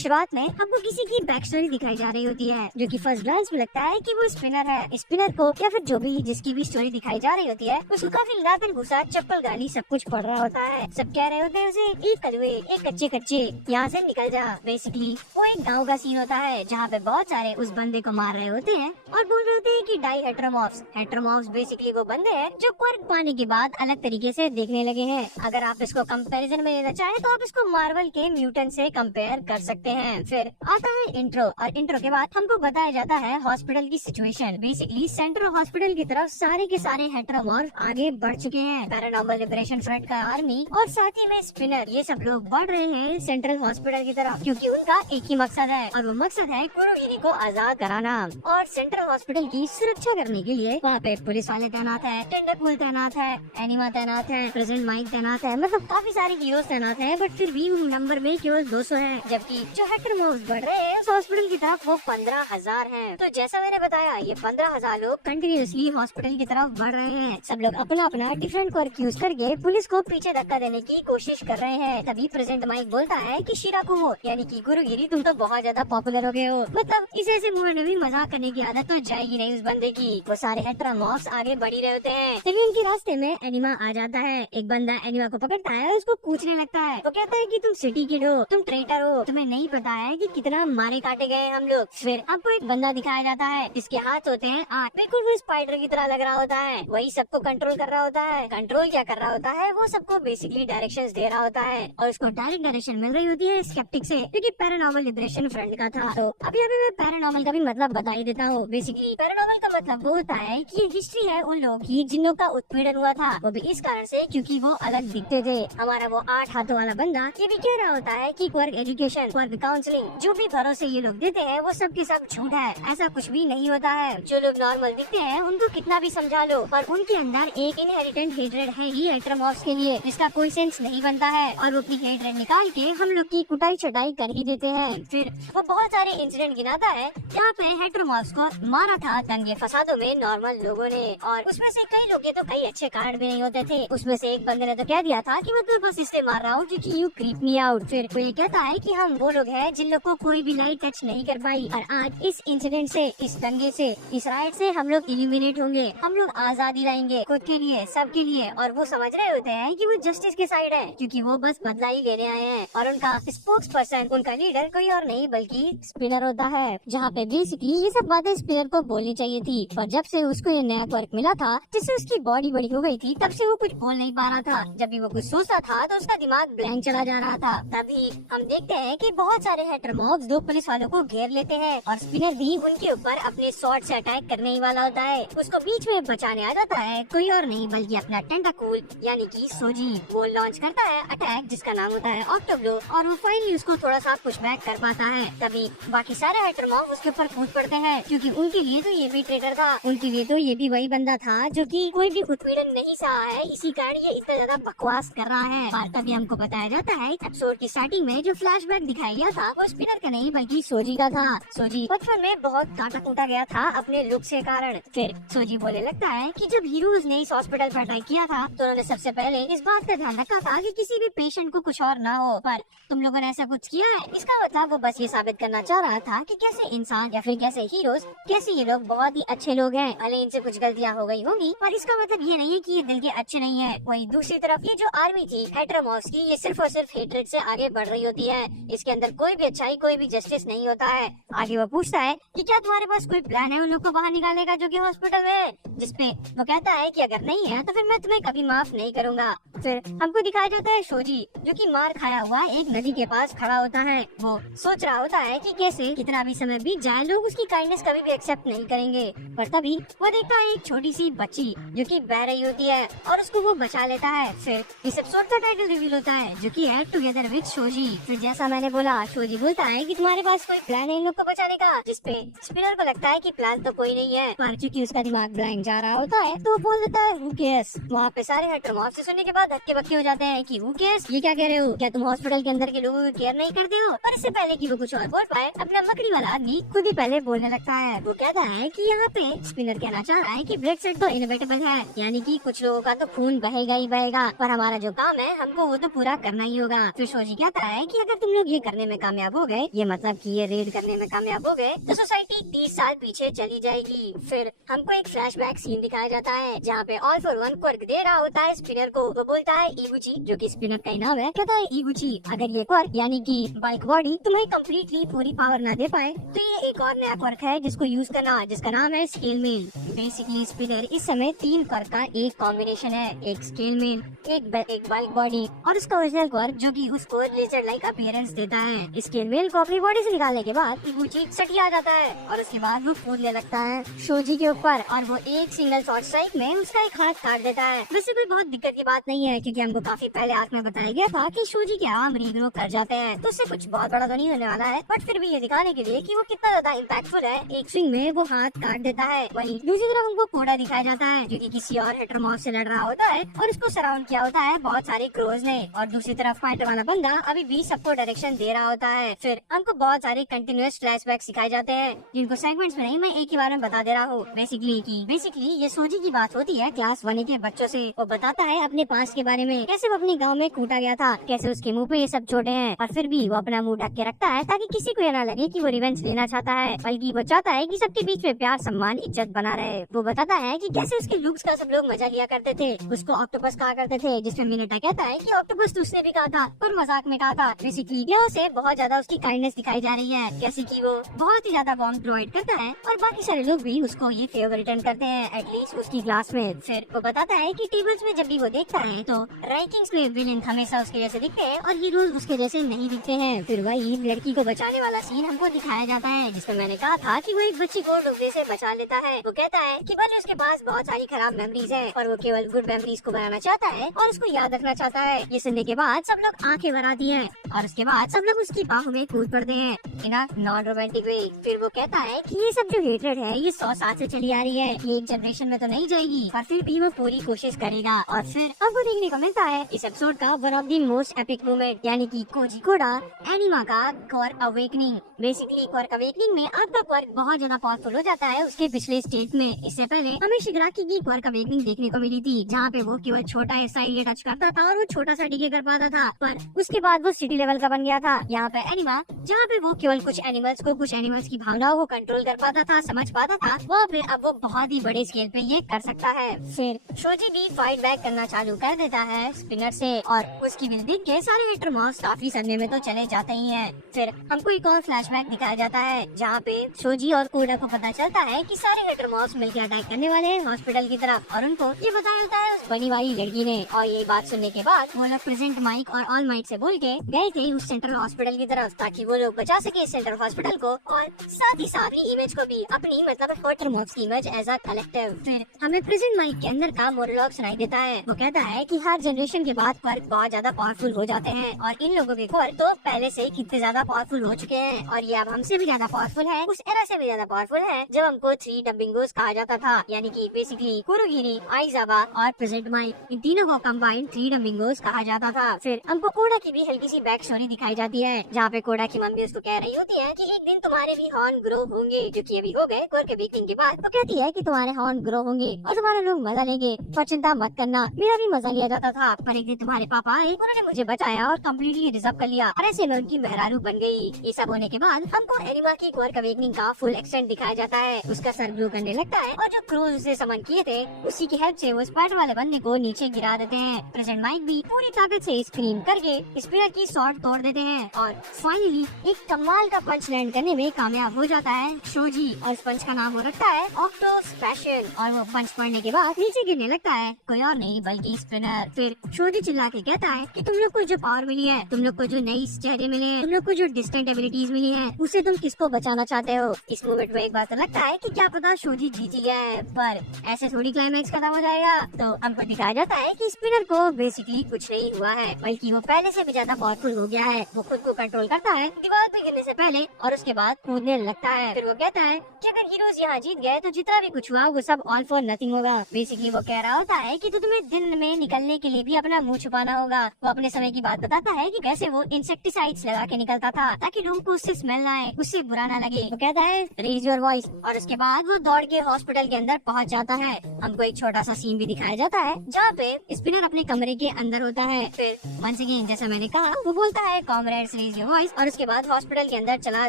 शुरुआत में हमको किसी की बैक स्टोरी दिखाई जा रही होती है, जो कि फर्स्ट ग्लांस में लगता है कि वो स्पिनर है। स्पिनर को या फिर जो भी जिसकी भी स्टोरी दिखाई जा रही होती है, उसको काफी लगातार गुस्सा, चप्पल, गाली सब कुछ पड़ रहा होता है। सब कह रहे होते हैं उसे, एक कलवे, एक कच्चे कच्चे, यहाँ से निकल जा। बेसिकली वो एक गाँव का सीन होता है जहाँ पे बहुत सारे उस बंदे को मार रहे होते हैं और बोल रहे होते हैं कि डाई हेटेरोमॉर्फ्स। हेटेरोमॉर्फ्स बेसिकली वो बंदे हैं जो क्वर्क पाने के बाद अलग तरीके से देखने लगे हैं। अगर आप इसको कंपैरिजन में लेना चाहें तो आप इसको मार्वल के म्यूटेंट से कंपेयर कर सकते हैं। फिर आता है इंट्रो, और इंट्रो के बाद हमको बताया जाता है हॉस्पिटल की सिचुएशन। बेसिकली सेंट्रल हॉस्पिटल की तरफ सारे के सारे हेटेरोमॉर्फ आगे बढ़ चुके हैं। पैरानॉर्मल लिबरेशन फ्रंट का आर्मी और साथ ही में स्पिनर, ये सब लोग बढ़ रहे हैं सेंट्रल हॉस्पिटल की तरफ, क्योंकि उनका एक ही मकसद है, और वो मकसद है कुरुहिरी को आजाद कराना। और सेंट्रल हॉस्पिटल की सुरक्षा करने के लिए वहाँ पे पुलिस वाले तैनात है, टेंडरपुल तैनात है, एनिमा तैनात है, प्रेजेंट माइक तैनात है, मतलब काफी सारे हीरोज तैनात है। बट फिर भी नंबर में केवल 200 है, जबकि जो हेटेरोमॉर्फ्स बढ़ रहे हैं उस हॉस्पिटल की तरफ वो 15,000 हैं। तो जैसा मैंने बताया, ये 15,000 लोग कंटिन्यूअसली हॉस्पिटल की तरफ बढ़ रहे हैं। सब लोग अपना अपना डिफरेंट क्वर्क यूज करके पुलिस को पीछे धक्का देने की कोशिश कर रहे हैं। तभी प्रेजेंट माइक बोलता है कि शिराकुमो यानी कि गुरुगिरी, तुम तो बहुत ज्यादा पॉपुलर हो गए हो। मतलब इस ऐसे मूवमेंट में भी मजाक करने की आदत तो जाएगी नहीं उस बंदे की। वो सारे हेटेरोमॉर्फ्स आगे बढ़ ही रहे होते हैं, तभी उनके रास्ते में एनिमा आ जाता है। एक बंदा एनिमा को पकड़ता है, उसको पूछने लगता है। वो कहता है कि तुम सिटी किड हो, तुम ट्रेटर हो, तुम्हें नहीं पता है कि कितना मारे काटे गए हम लोग। फिर आपको एक बंदा दिखाया जाता है जिसके हाथ होते हैं आठ, बिल्कुल वो स्पाइडर की तरह लग रहा होता है। वही सबको कंट्रोल कर रहा होता है। कंट्रोल क्या कर रहा होता है, वो सबको बेसिकली डायरेक्शंस दे रहा होता है, और उसको डायरेक्ट डायरेक्शन मिल रही होती है स्केप्टिक से, क्योंकि पैरानॉर्मल लिबरेशन फ्रंट का था। तो अभी मैं पैरानॉर्मल का भी मतलब बता ही देता हूँ। बेसिकली पैरानॉर्मल का मतलब वो होता है कि ये हिस्ट्री है उन लोगों की जिनों का उत्पीड़न हुआ था, वो भी इस कारण से क्योंकि वो अलग दिखते थे। हमारा वो 8 हाथों वाला बंदा ये भी कह रहा होता है कि क्वर्क एजुकेशन, क्वर्क काउंसलिंग, जो भी भरोसे ये लोग देते हैं वो सब के सब झूठ है, ऐसा कुछ भी नहीं होता है। जो लोग नॉर्मल दिखते हैं उनको कितना भी समझा लो, पर उनके अंदर एक इनहेरिटेंट हेट्रेड है ही हेटेरोमॉर्फ्स के लिए, जिसका कोई सेंस नहीं बनता है, और वो अपनी हेट्रेड निकाल के हम लोग की कुटाई छटाई कर ही देते हैं। फिर वो बहुत सारे इंसिडेंट गिनाता है जहाँ पे हेटेरोमॉर्फ्स को मारा था दंगे फसादों में नॉर्मल लोगों ने, और उसमें से कई लोग के तो कई अच्छे कारण भी नहीं होते थे। उसमें से एक बंदे ने तो कह दिया था कि मैं तो बस इससे मार रहा हूँ क्योंकि यू क्रीप मी आउट। फिर वो ये कहता है कि हम वो लोग हैं जिन लोग को कोई भी लाइट टच नहीं कर पाई, और आज इस इंसिडेंट से, इस दंगे से, इस राइट से हम लोग इल्यूमिनेट होंगे, हम लोग आजादी लाएंगे खुद के लिए, सबके लिए। और वो समझ रहे होते हैं कि वो जस्टिस के साइड है, क्योंकि वो बस बदला ही लेने आए हैं, और उनका स्पोक्स पर्सन, उनका लीडर कोई और नहीं बल्कि स्पिनर होता है। जहाँ पे बेसिकली ये सब बातें स्पिनर को बोलनी चाहिए थी, पर जब से उसको ये नया क्वर्क मिला था जिससे उसकी बॉडी बड़ी हो गई थी, तब से वो कुछ बोल नहीं पा रहा था। जब भी वो कुछ सोचता था तो उसका दिमाग ब्लैंक चला जा रहा था। तभी हम देखते हैं कि बहुत सारे हेटेरोमॉर्फ्स दो पुलिस वालों को घेर लेते हैं, और स्पिनर भी उनके ऊपर अपने स्वॉर्ड से अटैक करने ही वाला होता है। उसको बीच में बचाने आ जाता है कोई और नहीं बल्कि अपना टेंटाकूल यानी कि सोजी। वो लॉन्च करता है अटैक जिसका नाम होता है ऑक्टोब्लो, और वो फाइनली उसको थोड़ा सा पुशबैक कर पाता है। तभी बाकी सारे हेटेरोमॉर्फ्स उसके ऊपर कूद पड़ते हैं, क्योंकि उनके लिए तो ये भी ट्रेटर था, उनके लिए तो ये भी वही बंदा था जो कि कोई भी उत्पीड़न नहीं सहा है, इसी कारण ये इतना ज्यादा बकवास कर रहा है। और तभी हमको बताया जाता है एपिसोड की स्टार्टिंग में जो फ्लैशबैक दिखाया गया था वो स्पिनर का नहीं बल्कि सोजी का था। सोजी बचपन में बहुत काटा कूटा गया था अपने लुक से कारण। फिर सोजी बोलने लगता है कि जब हीरोज ने इस हॉस्पिटल पर अटैक किया था तो उन्होंने सबसे पहले इस बात का ध्यान रखा था कि किसी भी पेशेंट को कुछ और ना हो, पर तुम लोगों ने ऐसा कुछ किया है। इसका मतलब वो बस ये साबित करना चाह रहा था कि कैसे इंसान या फिर कैसे हीरोज, कैसे ये लोग बहुत ही अच्छे लोग हैं, भले इनसे कुछ गलतियाँ हो गई होंगी, पर इसका मतलब ये नहीं है कि ये दिल के अच्छे नहीं है। वही दूसरी तरफ ये जो आर्मी थी हेटेरोमॉर्फ्स की, ये सिर्फ और सिर्फ हेट्रेड से आगे बढ़ रही होती है। इसके अंदर कोई भी अच्छाई, कोई भी जस्टिस नहीं होता है। आगे वो पूछता है कि क्या तुम्हारे पास कोई प्लान है उन लोग को बाहर निकालने का जो कि हॉस्पिटल में, जिसपे वो कहता है कि अगर नहीं है तो फिर मैं तुम्हें कभी माफ नहीं करूंगा। फिर हमको दिखाया जाता है शोजी जो कि मार खाया हुआ एक नदी के पास खड़ा होता है। वो सोच रहा होता है कि कैसे कितना भी समय बीत जाए लोग उसकी काइंडनेस कभी भी एक्सेप्ट नहीं करेंगे, पर तभी वो देखता है एक छोटी सी बच्ची जो कि बह रही होती है और उसको वो बचा लेता है। फिर इस एपिसोड का टाइटल रिवील होता है जो कि है टुगेदर विद शोजी। फिर जैसा मैंने बोला, शोजी बोलता है कि तुम्हारे पास कोई प्लान है इन लोग को बचाने का, जिसपे स्पिनर को लगता है कि प्लान तो कोई नहीं है, पर चूंकि उसका दिमाग ब्लैंक जा रहा होता है तो वो बोल देता है हु केयर्स। वहाँ पे सारे हेटेरोमॉर्फ्स से सुनने के बाद बहुत हक्के बक्के हो जाते हैं कि वो केस, ये क्या कह रहे हो, क्या तुम हॉस्पिटल के अंदर के लोगों की केयर नहीं करते हो। और इससे पहले कि वो कुछ और बोल पाए, अपना मकड़ी वाला आदमी खुद ही पहले बोलने लगता है। वो कहता है कि यहाँ पे स्पिनर कहना चाह रहा है कि ब्रेक्सिट तो इनएविटेबल है, यानी कि कुछ लोगों का तो खून बहेगा ही बहेगा, पर हमारा जो काम है हमको वो तो पूरा करना ही होगा। फिर शोजी कहता है कि अगर तुम लोग ये करने में कामयाब हो गए, ये मतलब कि ये रेड करने में कामयाब हो गए, तो सोसाइटी 30 साल पीछे चली जाएगी। फिर हमको एक फ्लैशबैक सीन दिखाया जाता है जहाँ पे ऑल फॉर वन क्वर्क दे रहा होता है स्पिनर को। वो बोलता है इगुची, जो कि स्पिनर का ही नाम है, कहता है इगुची अगर ये क्वर्क यानी कि बल्क बॉडी तुम्हें कम्प्लीटली पूरी पावर न दे पाए तो ये एक और नया क्वर्क है जिसको यूज करना, जिसका नाम है स्केल मेल। बेसिकली स्पिनर इस समय 3 क्वर्क का एक कॉम्बिनेशन है, एक स्केल मेल, एक बल्क बॉडी और उसका ओरिजिनल क्वर्क जो कि उसको लेजर लाइक अपीयरेंस देता है। स्केल मेल को अपनी बॉडी से निकालने के बाद इगुची सटिया जाता है और उसके बाद वो कूदने लगता है शोजी के ऊपर और वो एक सिंगल शॉट स्ट्राइक में उसका एक हाथ काट देता है। वैसे कोई बहुत दिक्कत की बात नहीं है क्योंकि हमको काफी पहले आंख में बताया गया था कि शोजी के आर्म रीग्रो कर जाते हैं, तो उससे कुछ बहुत बड़ा तो नहीं होने वाला है। बट फिर भी ये दिखाने के लिए कि वो कितना ज्यादा इम्पैक्टफुल है, एक स्विंग में वो हाथ काट देता है। वहीं दूसरी तरफ हमको कोडा दिखाया जाता है जो कि किसी और हेटरमॉस से लड़ रहा होता है और उसको सराउंड किया होता है बहुत सारे क्रोज ने, और दूसरी तरफ फाइटर वाला बंदा अभी भी सबको डायरेक्शन दे रहा होता है। फिर हमको बहुत सारे कंटिन्यूअस फ्लैशबैक सिखाए जाते हैं जिनको सेगमेंट्स में नहीं, मैं एक ही बार में बता दे रहा हूँ। बेसिकली ये शोजी की बात होती है क्लास 1 के बच्चों से। वो बताता है अपने पास्ट के बारे में, कैसे वो अपने गाँव में कूटा गया था, कैसे उसके मुँह पे ये सब चोटें हैं, और फिर भी वो अपना मुंह ढक के रखता है ताकि किसी को ये ना लगे कि वो रिवेंज लेना चाहता है, बल्कि वो चाहता है कि सबके बीच में प्यार, सम्मान, इज्जत बना रहे। वो बताता है कि कैसे उसके लुक्स का सब लोग मजा लिया करते थे, उसको ऑक्टोपस कहा करते थे, जिसमें मिनेटा कहता है कि ऑक्टोपस तो उसने भी कहा था पर मजाक में कहा था। बेसिकली यहाँ से बहुत ज्यादा उसकी काइंडनेस दिखाई जा रही है, जैसे कि वो बहुत ही ज्यादा वार्म प्रोवाइड करता है और बाकी सारे लोग भी उसको ये फेवर रिटर्न करते हैं, एटलीस्ट उसकी क्लास में। फिर वो बताता है कि टेबल्स में जब भी वो देखता है तो रैंकिंग्स में विलेन हमेशा उसके जैसे दिखते हैं और हीरोज उसके जैसे नहीं दिखते हैं। फिर वही लड़की को बचाने वाला सीन हमको दिखाया जाता है जिसमें मैंने कहा था कि वो एक बच्ची को डूबने से बचा लेता है। वो कहता है कि भले उसके पास बहुत सारी खराब मेमोरीज है और वो केवल गुड मेमोरीज को बनाना चाहता है और उसको याद रखना चाहता है। ये सुनने के बाद सब लोग आंखें भर आती हैं और उसके बाद सब लोग उसकी बाहों में कूद पड़ते हैं इन नॉन रोमांटिक वे। फिर वो कहता है कि ये सब जो हेट्रेड है ये 100 साल से चली आ रही है, ये एक जनरेशन में तो नहीं जाएगी, पर फिर भी वो पूरी कोशिश करेगा। और फिर हमको देखने को मिलता है इस एपिसोड का one of the most epic moment, यानी कि koji कोडा एनिमा का quark awakening. Basically quark awakening में आपका क्वार्क बहुत ज्यादा पावरफुल हो जाता है उसके पिछले स्टेज में। इससे पहले हमें शिगराकी की क्वार्क अवेकनिंग देखने को मिली थी जहाँ पे वो केवल छोटा ऐसा ही टच करता था और वो छोटा सा डीके कर पाता था, पर उसके बाद वो सिटी लेवल का बन गया था। यहाँ पे एनिमा जहाँ पे वो केवल कुछ एनिमल्स की भावनाओं को कंट्रोल कर पाता था, समझ पाता था, वहाँ पे अब वो बहुत ही बड़े स्केल पे ये कर सकता है। फिर शोजी भी फाइट बैक करना चालू कर देता है स्पिनर से और उसकी विल देख के सारे हेटरमॉस काफी सदमे में तो चले जाते ही हैं। फिर हमको एक और फ्लैशबैक दिखाया जाता है जहाँ पे शोजी और कोडा को पता चलता है कि सारे हेटरमॉस मिलकर अटैक करने वाले हैं हॉस्पिटल की तरफ, और उनको ये बताया होता है उस बनी वाली लड़की ने। और ये बात सुनने के बाद वो लोग प्रेजेंट माइक और ऑल माइट से बोल के गए थे उस सेंट्रल हॉस्पिटल की तरफ ताकि वो लोग बचा सके सेंट्रल हॉस्पिटल को और साथ ही साथ इमेज को भी, अपनी मतलब हेटरमॉस की इमेज एज अ कलेक्टिव। फिर हमें प्रेजेंट माइक के अंदर का मोनोलॉग सुनाई देता है। वो कहता है कि हर जनरेशन के बाद क्वार्क बहुत ज्यादा पावरफुल हो जाते हैं और इन लोगों के क्वार्क तो पहले से कितने ज्यादा पावरफुल हो चुके हैं और ये अब हमसे भी ज्यादा पावरफुल है, उस एरा से भी ज्यादा पावरफुल है जब हमको 3 डम्बिंगोस कहा जाता था, यानी कि बेसिकली कुरुगिरी, आइजावा और प्रेजेंट माइक, इन तीनों को कंबाइंड 3 डम्बिंगोस कहा जाता था। फिर हमको कोडा की भी हल्की सी बैक स्टोरी दिखाई जाती है जहाँ पे कोडा की मम्मी उसको कह रही होती है कि एक दिन तुम्हारे भी हॉर्न ग्रो होंगे, जो कि अभी हो गए क्वार्क अवेकनिंग के बाद। वो कहती है कि तुम्हारे हॉर्न ग्रो होंगे और तुम्हारे लोग मजा लेंगे, पर चिंता मत करना, मेरा भी मजा लिया जाता था, पर एक दिन तुम्हारे पापा आए, उन्होंने मुझे बचाया और कम्प्लीटली रिजर्व कर लिया और ऐसे मैं उनकी मेहरारू बन गई। ये सब होने के बाद हमको एनिमा की क्वार्क अवेकनिंग का फुल एक्सटेंट दिखाया जाता है। उसका सर ग्रो करने लगता है और जो क्रोज उसे समन किए थे उसी की हेल्प से वो स्पाइडर वाले बंदे को नीचे गिरा देते हैं। प्रेजेंट माइक भी पूरी ताकत से स्क्रीम करके स्पिनर की शॉट तोड़ देते हैं और फाइनली एक कमाल का पंच लैंड करने में कामयाब हो जाता है शोजी, और इस पंच का नाम वो रखता है ऑक्टो स्पेशल। और वो पंच पड़ने के बाद नीचे गिरने लगता है, कोई और नहीं बल्कि स्पिनर। फिर शोजी चिल्ला के कहता है कि तुम लोग को जो पावर मिली है, तुम लोग को जो नई चेहरे मिले हैं, तुम लोग को जो डिस्टेंट एबिलिटीज मिली है, उसे तुम किसको बचाना चाहते हो। इस मोमेंट में एक बात तो लगता है कि क्या पता शोजी जीत ही गया है, पर ऐसे थोड़ी क्लाइमैक्स खत्म हो जाएगा। तो हमको दिखाया जाता है कि स्पिनर को बेसिकली कुछ नहीं हुआ है, बल्कि वो पहले से भी ज्यादा पावरफुल हो गया है। वो खुद को कंट्रोल करता है, दीवार पे गिरने से पहले पहले और उसके बाद कूदने लगता है। फिर वो कहता है कि अगर हीरोज यहाँ जीत गए तो जितना भी कुछ हुआ वो सब ऑल फॉर नथिंग होगा। बेसिकली वो कह रहा होता है कि तुम्हें दिन में निकलने के लिए भी अपना मुंह छुपाना होगा। वो अपने समय की बात बताता है कि कैसे वो इंसेक्टिसाइड्स लगा के निकलता था ताकि लोगों को उससे स्मेल ना आए, उससे बुरा ना लगे। वो कहता है रेज योर वॉइस और उसके बाद वो दौड़ के हॉस्पिटल के अंदर पहुंच जाता है। हमको एक छोटा सा सीन भी दिखाया जाता है जहाँ पे स्पिनर अपने कमरे के अंदर होता है। फिर वंस अगेन जैसा मैंने कहा वो बोलता है कॉमरेड्स रेज योर वॉइस और उसके बाद हॉस्पिटल के अंदर चला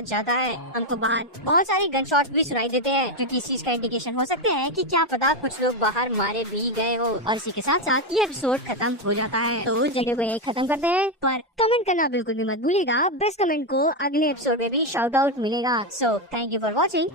जाता है। हमको बाहर बहुत सारे गन शॉट भी सुनाई देते हैं जो कि इस चीज का इंडिकेशन हो सकते हैं कि क्या पता कुछ लोग बाहर मारे भी गए हो। और इसी के साथ साथ ये एपिसोड खत्म हो जाता है। तो उस जगह को यही खत्म करते हैं, पर कमेंट करना बिल्कुल भी मत भूलिएगा। बेस्ट कमेंट को अगले एपिसोड में भी शाउट आउट मिलेगा। So thank you for watching.